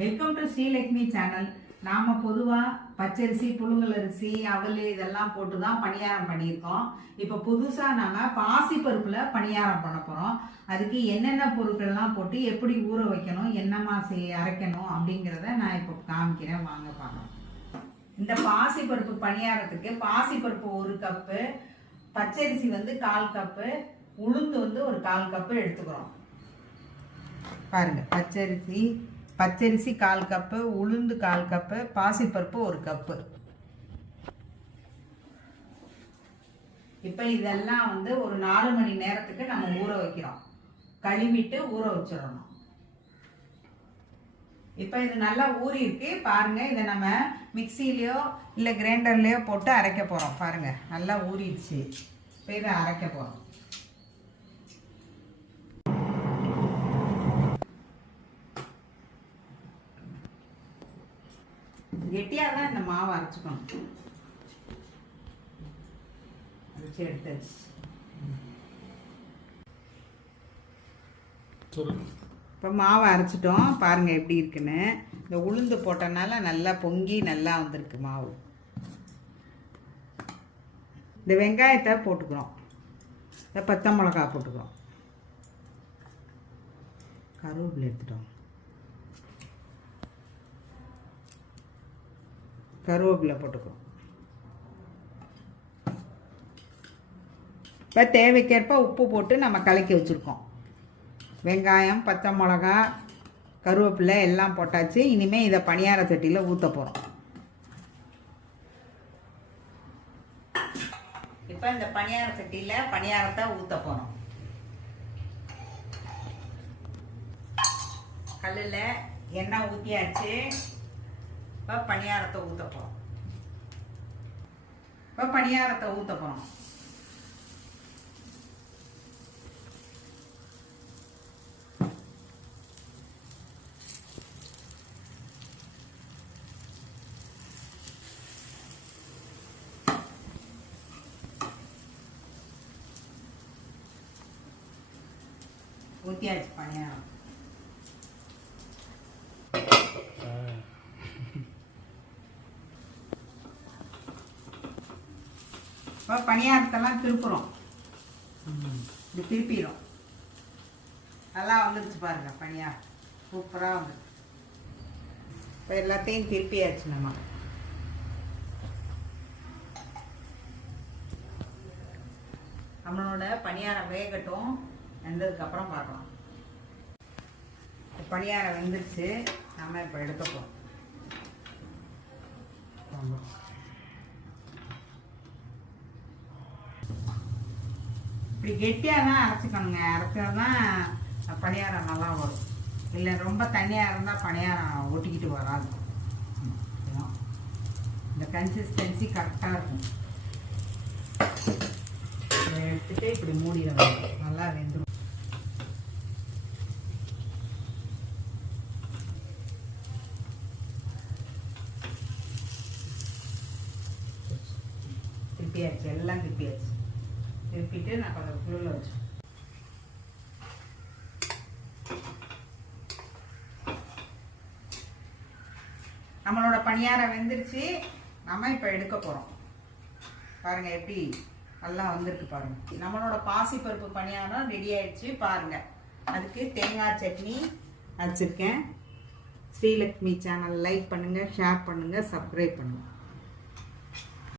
Welcome to Srilakshmi channel. நாம பொதுவாக பச்சரிசி, புழுங்கல் அரிசி, அவல் இதெல்லாம் போட்டு தான் பணியாரம் பண்ணியிருக்கோம். இப்போ புதுசாக நம்ம பாசிப்பருப்பில் பணியாரம் பண்ண போகிறோம். அதுக்கு என்னென்ன பொருட்கள்லாம் போட்டு எப்படி ஊற வைக்கணும், என்னமா அரைக்கணும் அப்படிங்கிறத நான் இப்போ காமிக்கிறேன். வாங்க பார்க்கலாம். இந்த பாசிப்பருப்பு பணியாரத்துக்கு பாசிப்பருப்பு 1 கப்பு, பச்சரிசி 1/4 கப்பு, உளுந்து ஒரு 1/4 கப்பு எடுத்துக்கிறோம். பாருங்க, பச்சரிசி 1/4 கப்பு, உளுந்து 1/4 கப்பு, பாசிப்பருப்பு 1 கப்பு. இப்போ இதெல்லாம் ஒரு 4 மணி நேரத்துக்கு நம்ம ஊற வைக்கிறோம். கழுவிட்டு ஊற வச்சிடணும். இப்போ இது நல்லா ஊறி இருக்கு பாருங்க. இதை நம்ம மிக்சிலையோ இல்லை கிரைண்டர்லையோ போட்டு அரைக்க போகிறோம். பாருங்க, நல்லா ஊறிடுச்சு. இப்போ இதை அரைக்க போகிறோம். கெட்டியாக தான் இந்த மாவை அரைச்சிக்கணும். அரைச்சி எடுத்தாச்சு. இப்போ மாவை அரைச்சிட்டோம். பாருங்கள் எப்படி இருக்குன்னு. இந்த உளுந்து போட்டனால நல்லா பொங்கி நல்லா வந்திருக்கு மாவு. இந்த வெங்காயத்தை போட்டுக்கிறோம். இந்த பச்சை மிளகா போட்டுக்கிறோம். கருவேப்பிலை எடுத்துட்டோம். கருவேப்பிலை போட்டுக்கிறோம். இப்போ தேவைக்கேற்ப உப்பு போட்டு நம்ம கலக்கி வச்சுருக்கோம். வெங்காயம், பச்சை மிளகா, கருவேப்பிலை எல்லாம் போட்டாச்சு. இனிமேல் இதை பணியார சட்டியில் ஊற்ற போகிறோம். இப்போ இந்த பணியார சட்டியில் பணியாரத்தை ஊற்ற போகிறோம். கல்லில் எண்ணெய் ஊற்றியாச்சு. இப்போ பணியாரத்தை ஊற்ற போகிறோம். ஊற்றியாச்சு பணியாரம். இப்போ பணியாரத்தெல்லாம் திருப்புறோம். இது திருப்பிடும். நல்லா வந்துடுச்சு பாருங்க. பணியாரம் சூப்பராக வந்துடுச்சு. இப்போ எல்லாத்தையும் திருப்பியாச்சு. நம்மளோட பணியாரம் வேகட்டும். வெந்ததுக்கப்புறம் பார்க்கலாம். பணியாரம் வெந்துருச்சு. நம்ம இப்போ எடுத்துப்போம். இப்படி கெட்டியாக தான் அரைச்சிக்கணுங்க. அரைச்சா தான் பணியாரம் நல்லா வரும். இல்லை ரொம்ப தண்ணியாக இருந்தால் பணியாரம் ஒட்டிக்கிட்டு வராது. இந்த கன்சிஸ்டன்சி கரெக்டாக இருக்கும். இதை எடுத்துகிட்டு இப்படி மூடிட வேண்டும். நல்லா வெந்துடும். திருப்பியாச்சு. எல்லாம் திருப்பியாச்சு. திருப்பிட்டு நான் கொஞ்சம் ஃபுல்லில் வச்சு நம்மளோட பணியாரம் வெந்துருச்சு. நம்ம இப்போ எடுக்க போகிறோம். பாருங்கள் எப்படி நல்லா வந்திருக்கு பாருங்கள். நம்மளோட பாசிப்பருப்பு பணியாரம் ரெடி ஆயிடுச்சு பாருங்கள். அதுக்கு தேங்காய் சட்னி வச்சுருக்கேன். ஸ்ரீலக்ஷ்மி சேனல் லைக் பண்ணுங்கள், ஷேர் பண்ணுங்கள், சப்ஸ்கிரைப் பண்ணுங்கள்.